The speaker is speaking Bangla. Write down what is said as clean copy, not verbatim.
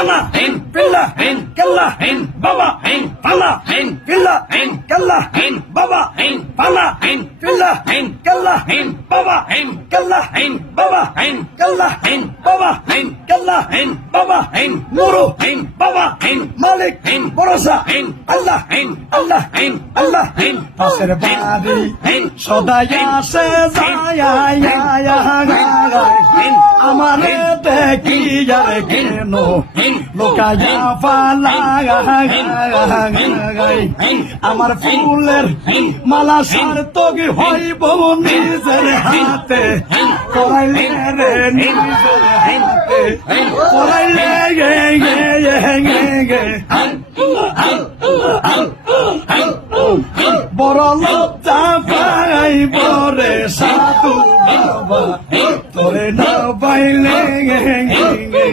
ফানা পিল্লা কেল্লা বাবা ফানা পিল্লা কেল্লা বাবা ফানা পিল্লা কেল্লা বাবা কেল্লা বাবা কেল্লা বাবা কেল্লা বাবা নুরু বাবা মালিক ভরসা আল্লাহ আল্লাহ আল্লাহ পাশের বাড়ি সদাই আসে যায় আমারে দেখি আর কেন লোকায়া পালা আমার ফুলের মালা সার তোকে হইব নিজের হাতে করাইলে রে নিজের হাতে করাইলে গে গে গে গে বড় লজ্জা পাইব রে সাধু বাবা তোরে না পাইলে গে গে গে